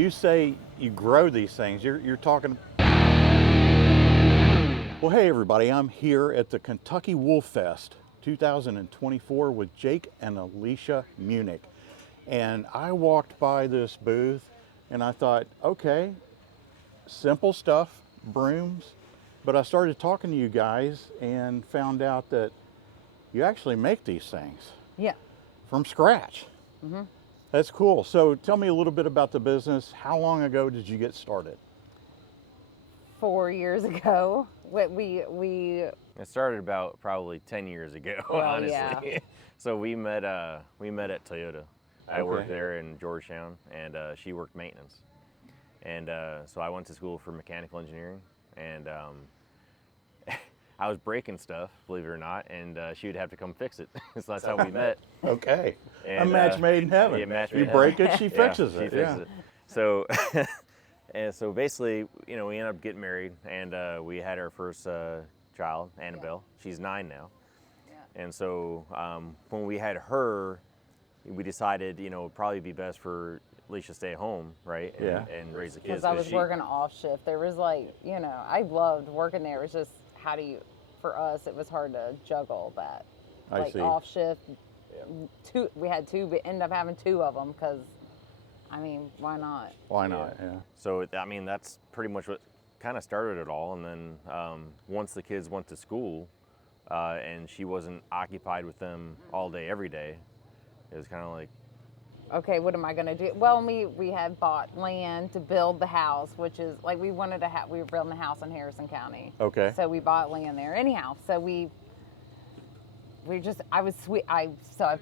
you say you grow these things, you're talking. Well, hey everybody, I'm here at the Kentucky Wolf Fest 2024 with Jake and Alicia Munich. And I walked by this booth and I thought, okay, simple stuff, brooms. But I started talking to you guys and found out that you actually make these things. Yeah. From scratch. Mm-hmm. That's cool. So tell me a little bit about the business. How long ago did you get started? 4 years ago. We It started about probably 10 years ago, Well, honestly. yeah. So we met at Toyota. I worked there in Georgetown, and she worked maintenance. And so I went to school for mechanical engineering, and I was breaking stuff, believe it or not, and she would have to come fix it. So that's how we met. Okay. And, a match made in heaven. Yeah, match made you in break heaven. it, she fixes She it. fixes it. So, and so basically, we ended up getting married, and we had our first child, Annabelle. Yeah. She's 9 now. Yeah. And so when we had her, we decided, it would probably be best for Alicia to stay home, right? And raise the kids. Because I was working off shift. There was I loved working there. It was just, for us, it was hard to juggle that. I see. Off shift. We had two, but ended up having 2 of them because, why not? Why not, yeah. So, that's pretty much what kind of started it all. And then once the kids went to school and she wasn't occupied with them all day, every day, it was kind of like, okay, what am I going to do? Well, we had bought land to build the house, which is we wanted to we were building a house in Harrison County. Okay. So we bought land there. Anyhow, so I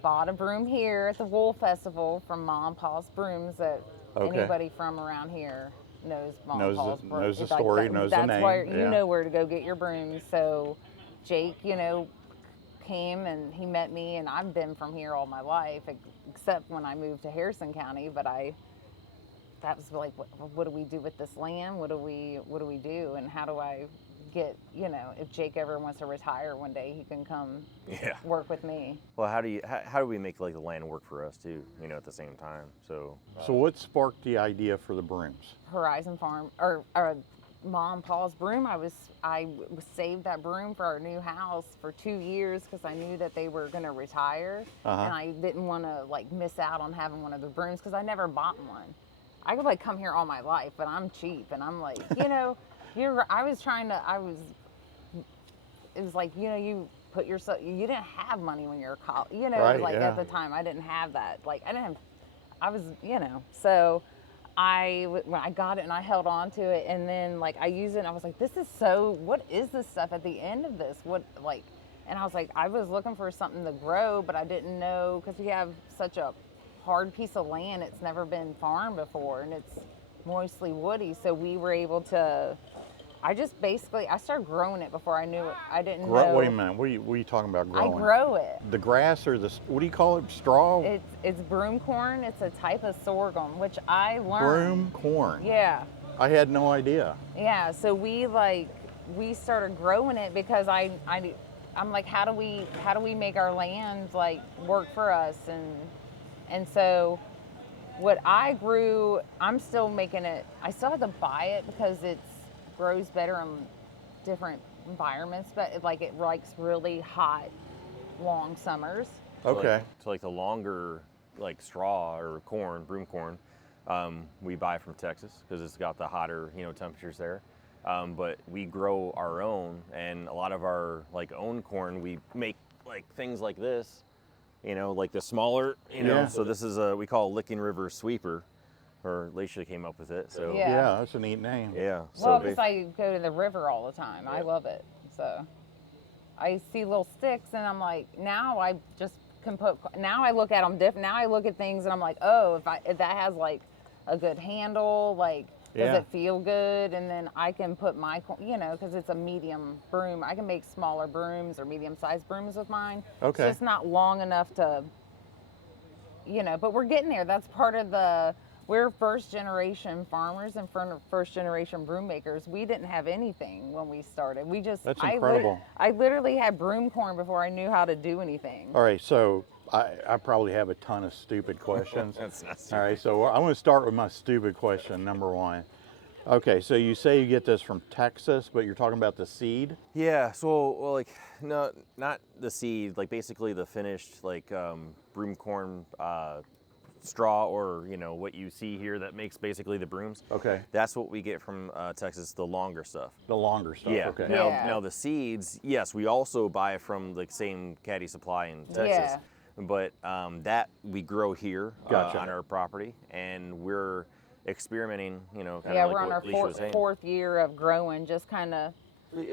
bought a broom here at the Wool Festival from Mom and Pa's Brooms that anybody from around here knows Mom and Pa's Brooms. Knows the story, knows the name. That's where you know where to go get your brooms. So Jake, came and he met me, and I've been from here all my life, except when I moved to Harrison County. But that was like, what do we do with this land? What do we do? And how do I get, if Jake ever wants to retire one day, he can come work with me. Well, how do we make the land work for us too, at the same time? So what sparked the idea for the brooms? Horizon Farm or Mom and Pa's Broom. I saved that broom for our new house for 2 years because I knew that they were going to retire, and I didn't want to miss out on having one of the brooms because I never bought one. I could come here all my life, but I'm cheap, and I'm it was like, you put yourself, you didn't have money when you're a college, right, at the time I didn't have that. So when I got it and I held on to it, and then I used it and I was like, what is this stuff at the end of this? And I was like, I was looking for something to grow, but I didn't know, because we have such a hard piece of land. It's never been farmed before, and it's mostly woody. So we were able to, I started growing it before I knew it. I didn't know. Wait a minute, what are you talking about growing? I grow it. The grass or what do you call it, straw? It's broom corn. It's a type of sorghum, which I learned. Broom corn? Yeah. I had no idea. Yeah, so we started growing it because I'm like, how do we make our land work for us? And so what I grew, I'm still making it, I still have to buy it because it grows better in different environments, but it likes really hot, long summers. Okay. So the longer straw or corn, broom corn, we buy from Texas because it's got the hotter temperatures there. But we grow our own, and a lot of our own corn we make things like this, the smaller, So this is we call Licking River Sweeper, or Alicia came up with it. So yeah, that's a neat name. Yeah. Well, because I go to the river all the time. I love it. So I see little sticks, and I'm like, now I just can now I look at them different. Now I look at things, and I'm like, oh, if that has a good handle, does it feel good? And then I can put my, because it's a medium broom, I can make smaller brooms or medium-sized brooms with mine. Okay. It's just not long enough to, but we're getting there. That's part of we're first-generation farmers and first-generation broom makers. We didn't have anything when we started. That's incredible. I literally had broom corn before I knew how to do anything. All right, so I probably have a ton of stupid questions. That's not All stupid. right, so I'm going to start with my stupid question, number one. Okay, so you say you get this from Texas, but you're talking about the seed? Yeah, so well, like no, not the seed, like basically the finished like broom corn straw, or what you see here that makes basically the brooms. Okay. That's what we get from Texas, the longer stuff. The longer stuff, Yeah. okay. Now, Yeah. now the seeds, yes, we also buy from the same caddy supply in Texas, Yeah. but that we grow here Gotcha. on our property, and we're experimenting. Kind of Yeah, like we're on what our Alicia was saying. fourth year of growing, just kind of.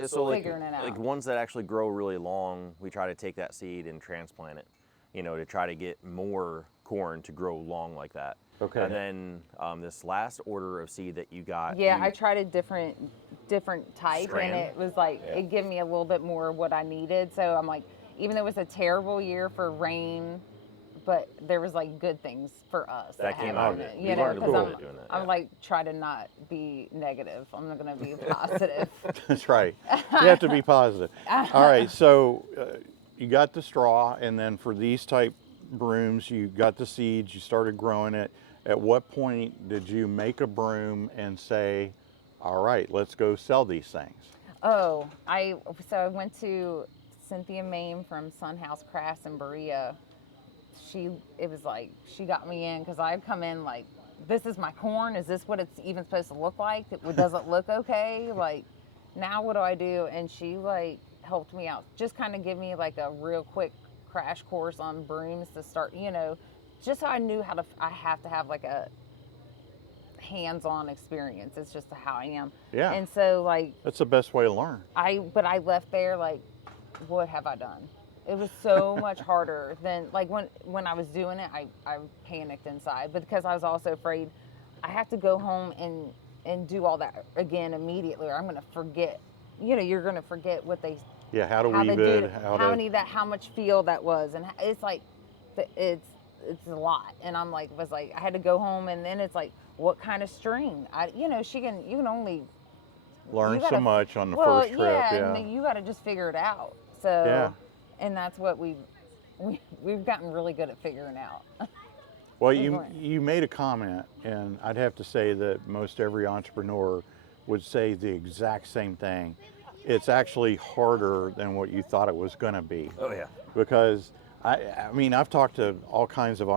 So like, figuring it like out. ones that actually grow really long, we try to take that seed and transplant it, to try to get more corn to grow long like that. Okay. And then this last order of seed that you got. Yeah, you- I tried a different type, Strand? and it was like it gave me a little bit more of what I needed. So I'm like, even though it was a terrible year for rain, but there was like good things for us That came happened out in of it, it. you We know, learned a because little bit doing that, I'm yeah. like try to not be negative. I'm not gonna be positive. That's right. You have to be positive. All right, so you got the straw, and then for these type brooms, you got the seeds, you started growing it. At what point did you make a broom and say, all right, let's go sell these things? Oh, I went to Cynthia Mame from Sun House Crafts in Berea. It was like she got me in because I'd come in like, this is my corn. Is this what it's even supposed to look like? Does it look okay? Like, now what do I do? And she like helped me out, just kind of give me like a real quick crash course on brooms to start, just so I knew how to. I have to have like a hands-on experience. It's just how I am. Yeah. And so like That's the best way to learn. I left there like, what have I done? It was so much harder than like when I was doing it, I panicked inside, but because I was also afraid I have to go home and do all that again immediately, or I'm gonna forget. You're gonna forget what they Yeah, how to how they weave do it, it, how how to... many how much feel that was, and it's like it's a lot, and I'm like I had to go home, and then it's like what kind of string you can only learn you so gotta- much on the well, first trip. yeah, Yeah. and then you got to just figure it out. So, Yeah. and that's what we've gotten really good at figuring out. Well, We've you learned. you made a comment, and I'd have to say that most every entrepreneur would say the exact same thing. It's actually harder than what you thought it was going to be. Oh yeah. Because I mean, I've talked to all kinds of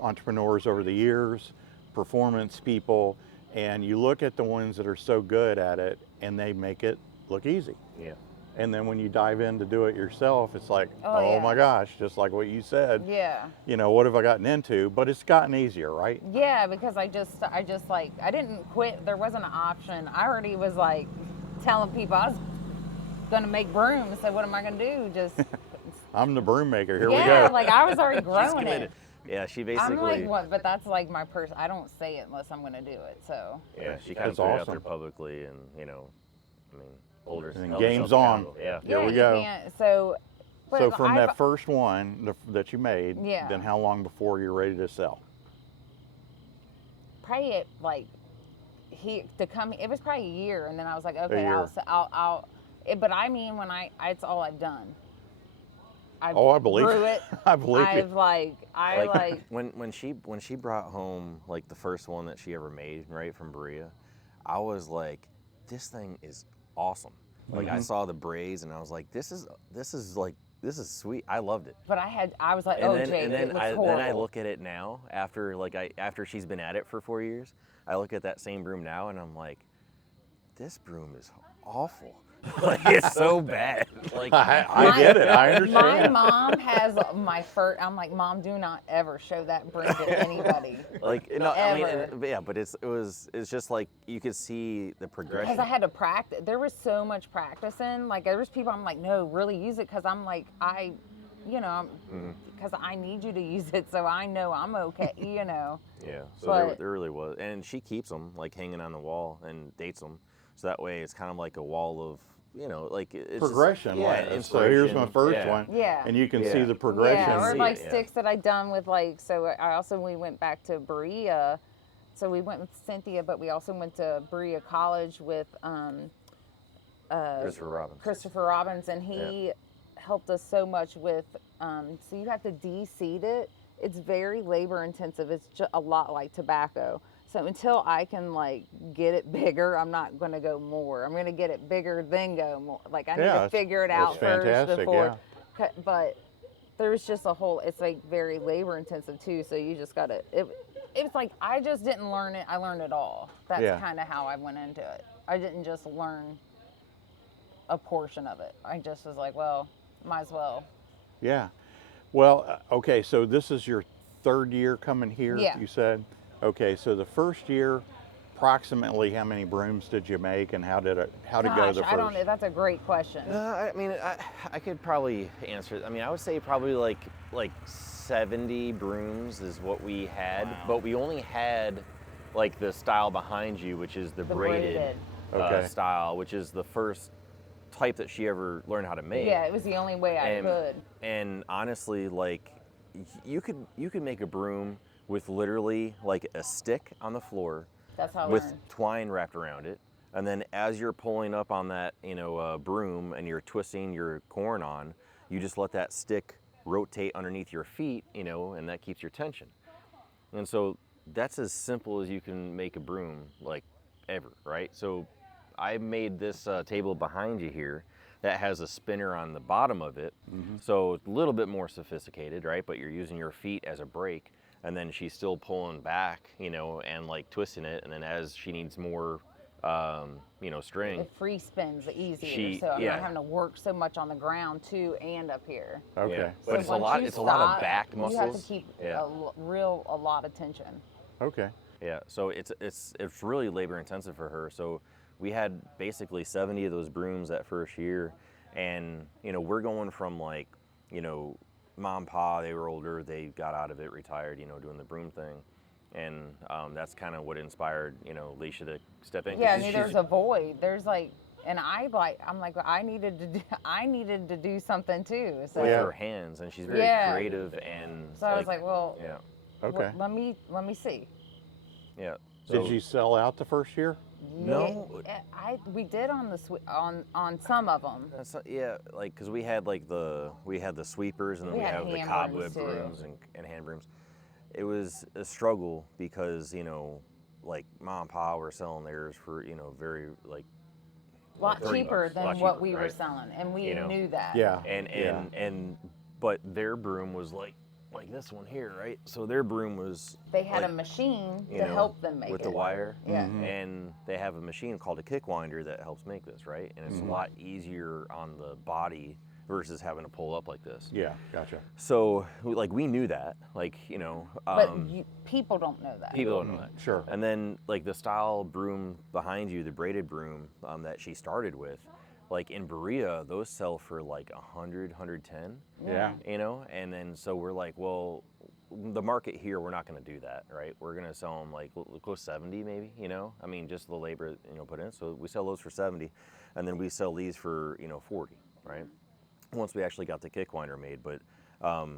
entrepreneurs over the years, performance people, and you look at the ones that are so good at it, and they make it look easy. Yeah. And then when you dive in to do it yourself, it's like, Oh, oh yeah. my gosh, just like what you said. Yeah. What have I gotten into? But it's gotten easier, right? Yeah, because I just like, I didn't quit. There wasn't an option. I already was like telling people I was going to make brooms. So what am I going to do? Just, I'm the broom maker. Here yeah, we go. like I was already She's growing committed. it. Yeah, she basically. I'm like, what? But that's like my person. I don't say it unless I'm going to do it. So. Yeah, she kind of That's put it out awesome. there publicly, and hold her. And held game's herself on. accountable. Yeah. Here we you go. can't- So. But So from I've- that first one that you made, Yeah. then how long before you're ready to sell? Probably it like it was probably a year, and then I was like, okay, year. but I mean, it's all I've done. I Oh, I believe grew it. it. I believe you. Like when she brought home like the first one that she ever made, right, from Berea, I was like, this thing is awesome. Like I saw the braids and I was like, this is sweet. I loved it. but I was like, And oh, then, Jake, and it then looks I horrible. look at it now after she's been at it for 4 years. I look at that same broom now and I'm like, this broom is awful. Like it's so bad. Like I get it. I My understand. mom has my first. I'm like, Mom, do not ever show that broom to anybody. like no, I mean, Ever. yeah, but it's just like you could see the progression. Because I had to practice. There was so much practicing. Like there was people. I'm like, no, really use it. Because I'm like, because I need you to use it, so I know I'm okay. Yeah, so But- there really was, and she keeps them like hanging on the wall and dates them, so that way it's kind of like a wall of like it's Progression. Just, yeah, like, so here's my inspiration. first Yeah. one. Yeah. And you can Yeah. see the progression. Yeah, or See like it, yeah. sticks that I done with like. So we went back to Berea. So we went with Cynthia, but we also went to Berea College with Christopher Robbins. Christopher Robbins, and he helped us so much with. So you have to de-seed it. It's very labor intensive. It's just a lot like tobacco. So until I can like get it bigger, I'm not going to go more. I'm going to get it bigger, then go more. Like I need Yeah, to that's- figure it that's out first fantastic, before. yeah. But there's just a whole. It's like very labor intensive too. So you just got to. It's like I just didn't learn it. I learned it all. That's Yeah. kind of how I went into it. I didn't just learn a portion of it. I just was like, well, might as well. Yeah. Well, okay, so this is your third year coming here, Yeah. you said? Okay, so the first year, approximately how many brooms did you make and how did it go Gosh, the first? I don't know. That's a great question. I mean, I could probably answer it. I mean, I would say probably like 70 brooms is what we had, but we only had like the style behind you, which is the braided, Okay. style, which is the first type that she ever learned how to make. Yeah, it was the only way I could. And honestly, like you could make a broom with literally like a stick on the floor That's how I with learned. twine wrapped around it, and then as you're pulling up on that broom and you're twisting your corn on, you just let that stick rotate underneath your feet, and that keeps your tension. And so that's as simple as you can make a broom, like ever, right? So I made this table behind you here that has a spinner on the bottom of it, so it's a little bit more sophisticated, right? But you're using your feet as a brake, and then she's still pulling back, and like twisting it, and then as she needs more, string. It free spins easier, She- so I'm yeah. not having to work so much on the ground too and up here. Okay. Yeah. So But it's a once lot. you It's a lot of stop, back You have to muscles. keep Yeah. a lot of tension. Okay. Yeah, so it's really labor intensive for her. So we had basically 70 of those brooms that first year, and we're going from like, mom and pa, they were older, they got out of it, retired, doing the broom thing, and that's kind of what inspired Leisha to step in. 'cause Yeah, I mean, she's- there's a void. There's like, and I'm like, I needed to do something too. So, with Yeah. her hands, and she's very Yeah. creative, and so I was like, well, yeah, Okay. let me see. yeah. Did So- you sell out the first year? No. Yeah, we did on the on some of them. That's not, yeah, like because we had the sweepers, and then We we had have the hand cobweb brooms, too. brooms and hand brooms. It was a struggle because like mom and pa were selling theirs for very like A lot $30, cheaper a than lot what cheaper, we were right? selling, and we You know. knew that. Yeah. and but their broom was like this one here, right? So their broom was They had like, a machine you to know, help them make with it. the wire. Yeah. And they have a machine called a kick winder that helps make this, right? And it's a lot easier on the body versus having to pull up like this. Yeah, gotcha. So like we knew that, like But people don't know that. people don't know that. Sure. And then like the style broom behind you, the braided broom that she started with, like in Berea, those sell for like 100, 110. Yeah. And then so we're like, well, the market here, we're not going to do that, right? We're going to sell them like we'll go 70 maybe, I mean, just the labor, put in. So we sell those for 70, and then we sell these for 40, right? Once we actually got the kick winder made, but But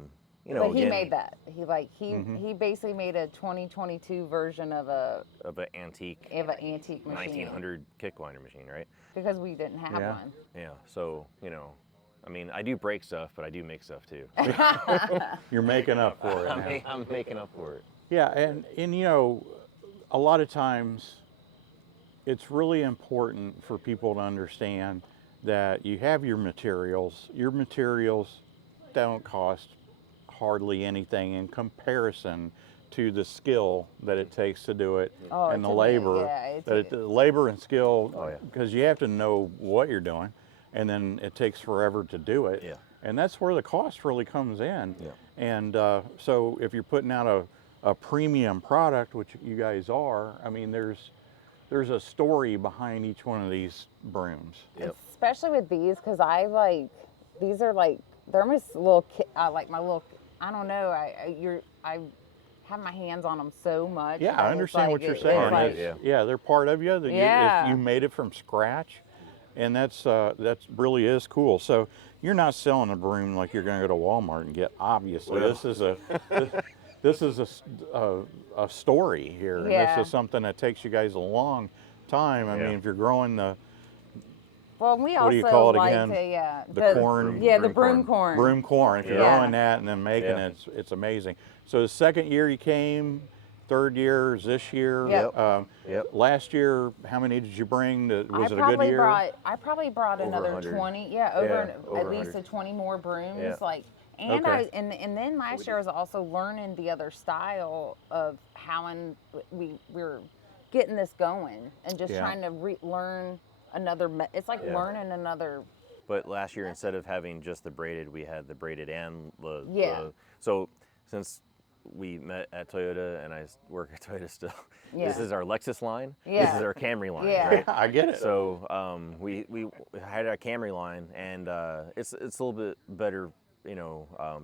he again, made that. He basically made a 2022 version of an antique an antique machine 1900 kick winder machine, right? because we didn't have Yeah. one. Yeah. So I mean, I do break stuff, but I do make stuff too. You're making up for it now. I'm making up for it. Yeah, and a lot of times it's really important for people to understand that you have your materials. Your materials don't cost hardly anything in comparison to the skill that it takes to do it Oh, and the to me, labor. yeah, The labor and skill, Oh, yeah. because you have to know what you're doing, and then it takes forever to do it. Yeah. And that's where the cost really comes in. Yeah. And so if you're putting out a premium product, which you guys are, I mean, there's a story behind each one of these brooms. Yep. Especially with these, because these are like they're almost little. Like my little. I don't know. I have my hands on them so much. Yeah, that I it's understand what like- you're it's saying. like- Yeah. They're part of you. Yeah. You made it from scratch, and that's really is cool. So you're not selling a broom like you're going to go to Walmart and get. Obviously, Well. this is a story here, and Yeah. this is something that takes you guys a long time. I Yeah. mean, if you're growing Well, we what do you also call it like again? to, yeah, The corn. Yeah, the broom broom corn. Broom corn. If you're Yeah. growing that and then making Yeah. it, it's amazing. So the second year you came, third year is this year. Yep. Yep. Last year, how many did you bring? Was it a good probably year? I probably brought Over another 100. 20. Yeah, over at least 100. 20 more brooms. Yeah. Like, and Okay. and then last year I was also learning the other style of how we're getting this going and just Yeah. trying to learn another. It's like Yeah. learning another. But last year, instead of having just the braided, we had the braided and the. Yeah. So since we met at Toyota and I work at Toyota still, Yeah. this is our Lexus line. This Yeah. is our Camry line. Yeah. Right? I get it. So we had our Camry line, and it's a little bit better,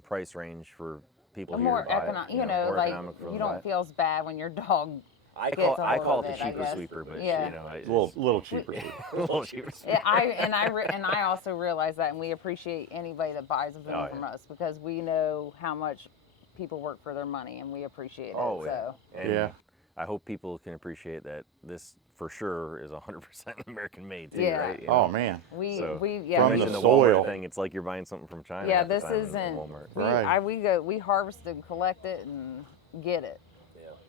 price range for people here More to buy it, economic, more like economic for them you to buy don't it. feel as bad when your dog. I gets call a I hold call of it the I cheaper guess. sweeper, but Yeah. it's little cheaper. too. a little cheaper. Yeah, I also realize that, and we appreciate anybody that buys a boom Oh, from yeah. us because we know how much people work for their money, and we appreciate it. Oh, So yeah. And Yeah. I hope people can appreciate that this for sure is 100% American made too, Yeah. right? Oh man. we So, we You yeah From we, mentioned the the Walmart soil. thing. It's like you're buying something from China. yeah half the this time in isn't Walmart. Right. we harvest and collect it and get it.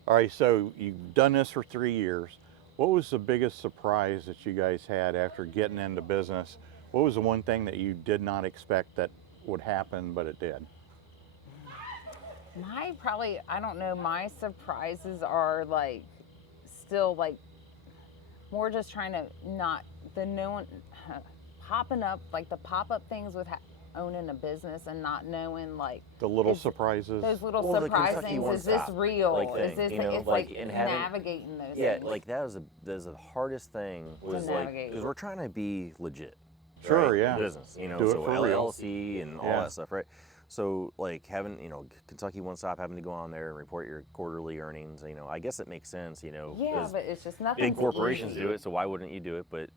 All right. So you've done this for 3 years. What was the biggest surprise that you guys had after getting into business? What was the one thing that you did not expect that would happen, but it did? I don't know, my surprises are like still like more just trying to not the no one popping up like the pop-up things with owning a business and not knowing like The little Is- surprises. those little Well, the surprise Kentucky things. one Is this stop, real? like, Is thing, this? like, It's like and having- navigating those. Yeah, things. like that was the hardest thing was like navigate. because we're trying to be legit. Sure, right? yeah. Business, Do it so for real. LLC and all Yeah. that stuff, right? So like having, Kentucky One Stop, having to go on there and report your quarterly earnings, I guess it makes sense, Yeah, 'cause but it's just nothing. big corporations do it, so why wouldn't you do it? But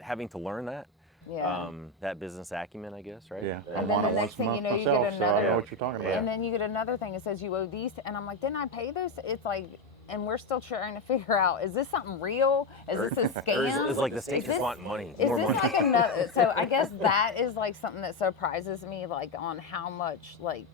having to learn that, Yeah. that business acumen, I guess, right? Yeah. And I'm then on the it next once a thing you month know, you get myself, so I another- know what you're talking about. And then you get another thing that says you owe these, and I'm like, didn't I pay those? It's like, and we're still trying to figure out, is this something real? Is this a Or scam? it's like the state Is just this- wanting money, Is more this money. like another? So I guess that is like something that surprises me, like on how much like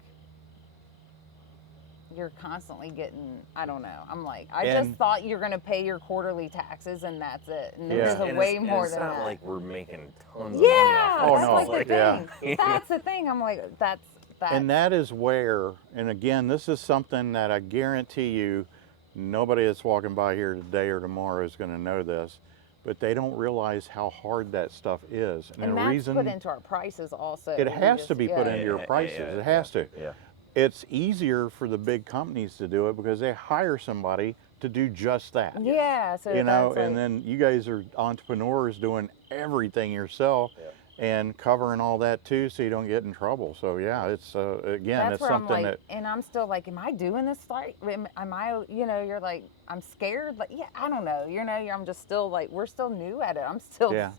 you're constantly getting. I don't know. I'm like, I just And- thought you're gonna pay your quarterly taxes and that's it. And Yeah. there's a And way it's, more it's than not that. like we're making tons Yeah, of money Oh, off that's no, like this. the yeah. thing. That's the thing. I'm like, that's. And that is where, and again, this is something that I guarantee you, nobody that's walking by here today or tomorrow is going to know this, but they don't realize how hard that stuff is. And the that's reason put into our prices also. it We has just- to be put yeah. into your Yeah, prices. yeah, It has to. Yeah. It's easier for the big companies to do it because they hire somebody to do just that. Yeah, so You know, that's and like- then you guys are entrepreneurs doing everything yourself. And covering all that too, so you don't get in trouble. So yeah, it's again, that's it's where I'm something like, that and I'm still like, am I doing this right? Am I? You're like, I'm scared. Like, yeah, I don't know. I'm just still like, we're still new at it. I'm still Yeah.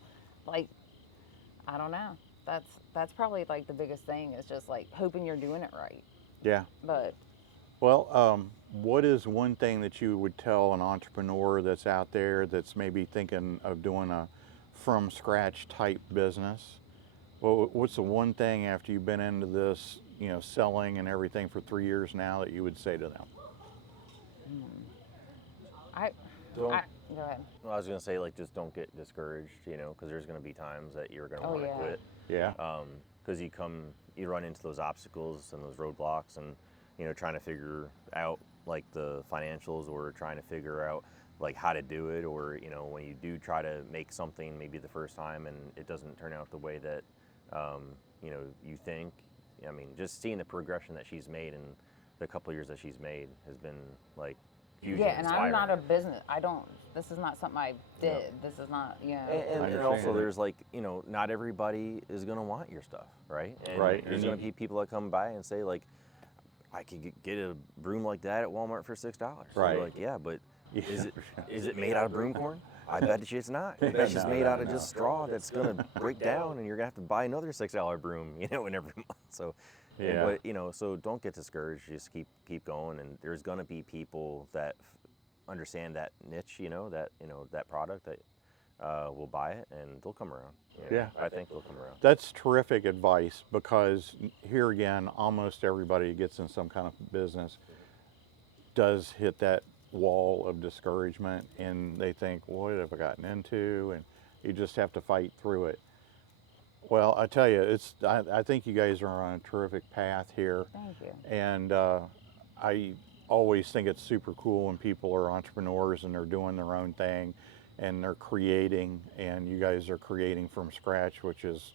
like, I don't know. That's probably like the biggest thing is just like hoping you're doing it right. yeah. But Well, what is one thing that you would tell an entrepreneur that's out there that's maybe thinking of doing a from scratch type business? Well, what's the one thing after you've been into this, selling and everything for 3 years now that you would say to them? go ahead. Well, I was gonna say like just don't get discouraged, because there's gonna be times that you're gonna Oh, want to yeah. quit. Yeah. Because you run into those obstacles and those roadblocks, and trying to figure out like the financials or trying to figure out like how to do it, or when you do try to make something maybe the first time and it doesn't turn out the way that you think. I mean, just seeing the progression that she's made and the couple years that she's made has been like huge. Yeah, and I'm not inspiring. a business. This is not something I did. This is not. And, I and understand also, that. there's like, not everybody is going to want your stuff, right? And Right, There's and going to be people that come by and say, like, I could get a broom like that at Walmart for $6. Right. You're like, yeah, but Yeah. is it made out of broom corn? I bet you it's not. I bet it's No, made no, out of no. just straw that's going to break down, and you're going to have to buy another $6 broom, in every month. So, Yeah. but so don't get discouraged. Just keep going, and there's going to be people that understand that niche, that product that will buy it and they'll come around. Yeah. I think they'll come around. That's terrific advice, because here again, almost everybody who gets in some kind of business does hit that wall of discouragement, and they think, what have I gotten into? And you just have to fight through it. Well, I tell you, I think you guys are on a terrific path here. Thank you. And I always think it's super cool when people are entrepreneurs and they're doing their own thing and they're creating, and you guys are creating from scratch, which is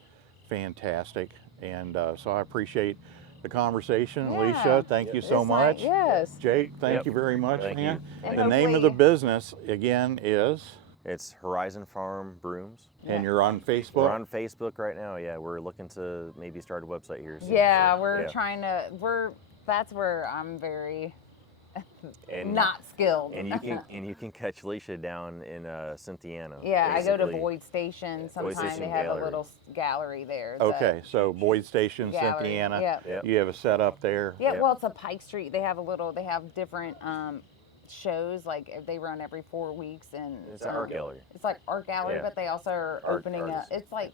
fantastic. And so I appreciate the conversation. Yeah. Alicia, thank you so It's much. like, yes. Jake, thank Yep. you very much, Thank man. you. And The name of the hopefully- business again is, It's Horizon Farm Brooms. and you're on Facebook. We're on Facebook right now. Yeah, we're looking to maybe start a website here soon. Yeah, so, we're yeah. trying to. That's where I'm very And- not skilled. And you can catch Alicia down in Cynthiana. Yeah, I go to basically. Boyd Station. Sometimes Station they have Gallery. a little gallery there. Okay, so Boyd Station, Gallery, Cynthiana. yep. Yep. You have a setup there. Yeah, Yeah. well, it's a Pike Street. They have different shows. Like they run every 4 weeks, and It's an art gallery. It's like art gallery, Yeah. but they also are Art- opening up. artists. It's like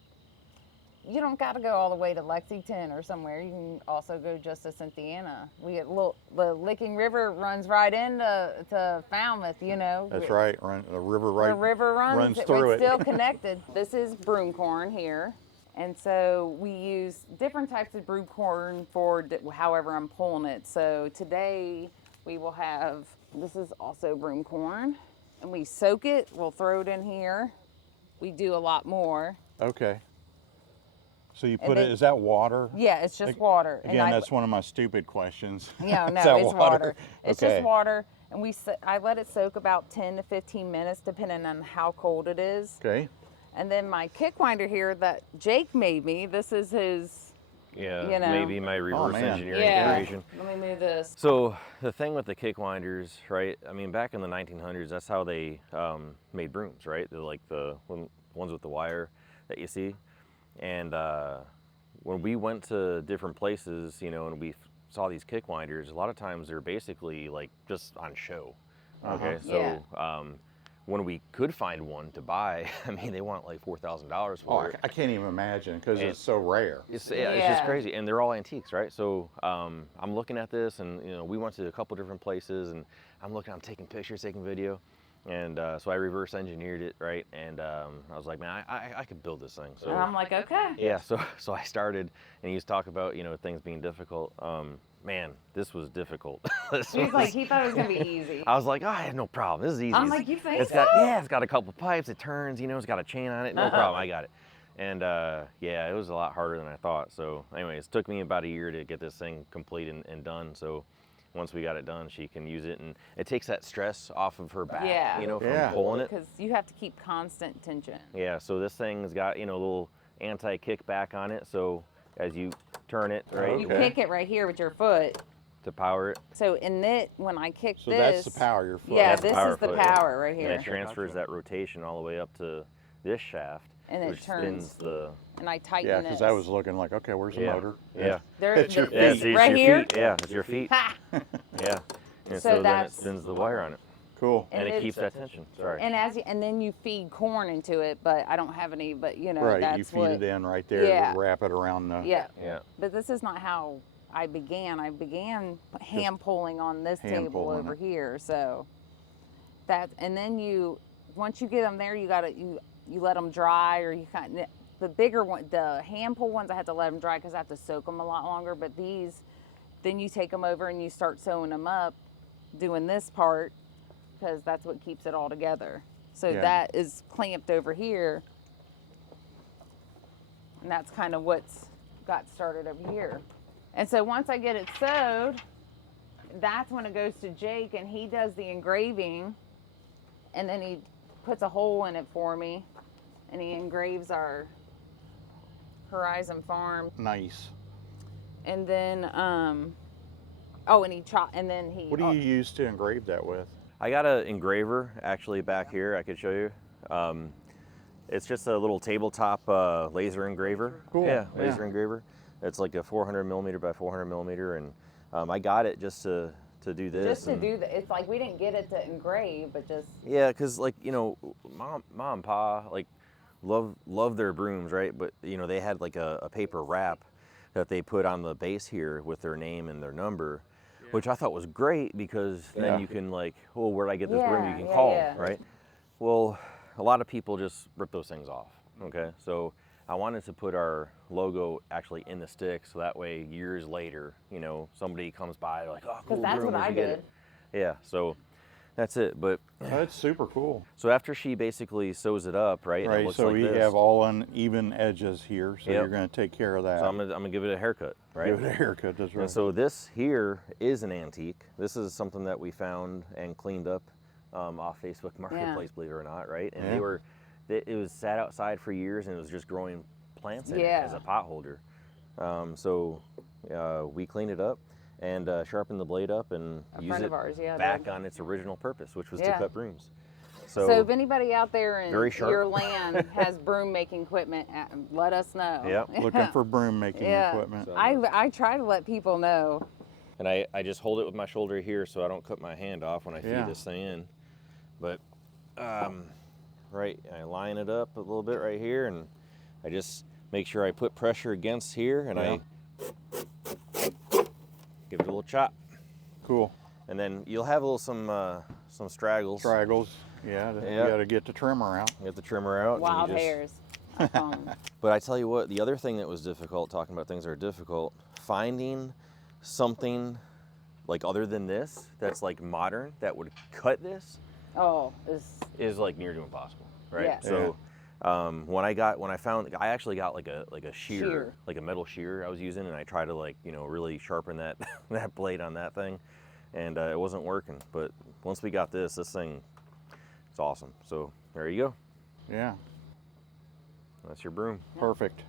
you don't got to go all the way to Lexington or somewhere. You can also go just to Cynthiana. The Licking River runs right into Falmouth. You know. That's right. The river The river runs through it's it. still connected. This is broom corn here. And so we use different types of broom corn for however I'm pulling it. So today we will have, this is also broom corn, and we soak it, we'll throw it in here. We do a lot more. Okay. So you And put it, then- is that water? Yeah, it's just water. And Again, I- that's one of my stupid questions. Yeah, no, Is that it's water. It's Okay. just water. And I let it soak about 10 to 15 minutes, depending on how cold it is. Okay. And then my kick winder here that Jake made me, this is his, Yeah, you know. maybe my reverse man. engineering creation. Let me move this. So the thing with the kick winders, right? I mean, back in the 1900s, that's how they made brooms, right? They're like the ones with the wire that you see. And when we went to different places, you know, and we saw these kick winders, a lot of times they're basically like just on show. Okay, so when we could find one to buy, I mean, they want like $4,000 Oh, for it. I can't even imagine, because And- it's so rare. It's just Yeah. crazy, and they're all antiques, right? So I'm looking at this, and you know, we went to a couple different places, and I'm taking pictures, taking video, and so I reverse engineered it, right? And I was like, man, I could build this thing. So And I'm like, okay. yeah, so I started, and he was talking about, you know, things being difficult. Man, this was difficult. This He's was- like, he thought it was gonna be easy. I was like, oh, I have no problem. This is easy. I'm like, you think It's got, so? yeah, it's got a couple pipes. It turns, you know, it's got a chain on it. No problem. I got it. And yeah, it was a lot harder than I thought. So anyways, it took me about a year to get this thing complete and done. So once we got it done, she can use it, and it takes that stress off of her back, Yeah. you know, from Yeah. pulling it. Because you have to keep constant tension. Yeah, so this thing's got, you know, a little anti-kickback on it. So as you turn it, right, You Okay. kick it right here with your foot. to power it, So in it, when I kick So this, that's the power of your foot. yeah, That's the this power is the foot, yeah. power right and here, it transfers that rotation all the way up to this shaft, and it which turns. spins the, And I tighten Yeah, this. because I was looking like, okay, where's the yeah, motor? yeah. There, It's your the- Yeah, feet. this it's right your here. feet. Yeah, it's your feet. Ha! Yeah. And So so then it that's- spins the wire on it, Cool. and, And it it's- keeps that tension. Sorry. And then you feed corn into it, but I don't have any. But you know, Right, that's you feed what. it in right there, Yeah. wrap it around the Yeah. Yeah. But this is not how I began. I began hand pulling on this hand table pulling over it. here. So that, and then once you get them there, you let them dry, or you kind of, the bigger one, the hand pull ones, I have to let them dry because I have to soak them a lot longer. But these, then you take them over and you start sewing them up, doing this part, because that's what keeps it all together. So Yeah. that is clamped over here, and that's kind of what's got started over here. And so once I get it sewed, that's when it goes to Jake, and he does the engraving, and then he puts a hole in it for me, and he engraves our Horizon Farm. nice. And then and then he What do you use to engrave that with? I got an engraver actually back here. I could show you. It's just a little tabletop laser engraver. Cool, Yeah, laser yeah. engraver. It's like a 400 millimeter by 400 millimeter, and I got it just to to do this. Just to do the, it's like we didn't get it to engrave, but just Yeah, because like, you know, mom and pa like love their brooms, right? But you know, they had like a paper wrap that they put on the base here with their name and their number, which I thought was great because then you can like, oh, where did I get this broom? You can call, right? Well, a lot of people just rip those things off. Okay, so I wanted to put our logo actually in the stick, so that way years later, you know, somebody comes by like, oh, cool, because that's broom, what where'd I you get did. it? Yeah, so that's it. But That's super cool. so after she basically sews it up, right? and it Right, looks so like we this, have all uneven edges here, so Yep. you're going to take care of that. so I'm gonna give it a haircut, right? Give it a haircut, that's right. And so this here is an antique. This is something that we found and cleaned up off Facebook Marketplace, believe it or not, right? And it was sat outside for years and it was just growing plants in it as a pot holder. So we cleaned it up and sharpened the blade up and used it back on its original purpose, which was to cut brooms. So if anybody out there in your land has broom making equipment, let us know. Yep. Looking for broom making equipment. I try to let people know. And I just hold it with my shoulder here so I don't cut my hand off when I feed this thing in. But right, I line it up a little bit right here, and I just make sure I put pressure against here, and I give it a little chop. Cool. And then you'll have a little some straggles. Straggles, yeah. You got to get the trimmer out. Get the trimmer out. Wild hairs. But I tell you what, the other thing that was difficult, talking about things that are difficult, finding something like other than this that's like modern that would cut this. Is like near to impossible, right? Yeah. So when I actually got like a shear, like a metal shear I was using, and I tried to like, you know, really sharpen that that blade on that thing, and it wasn't working. But once we got this thing, it's awesome. So there you go. Yeah. That's your broom. Perfect.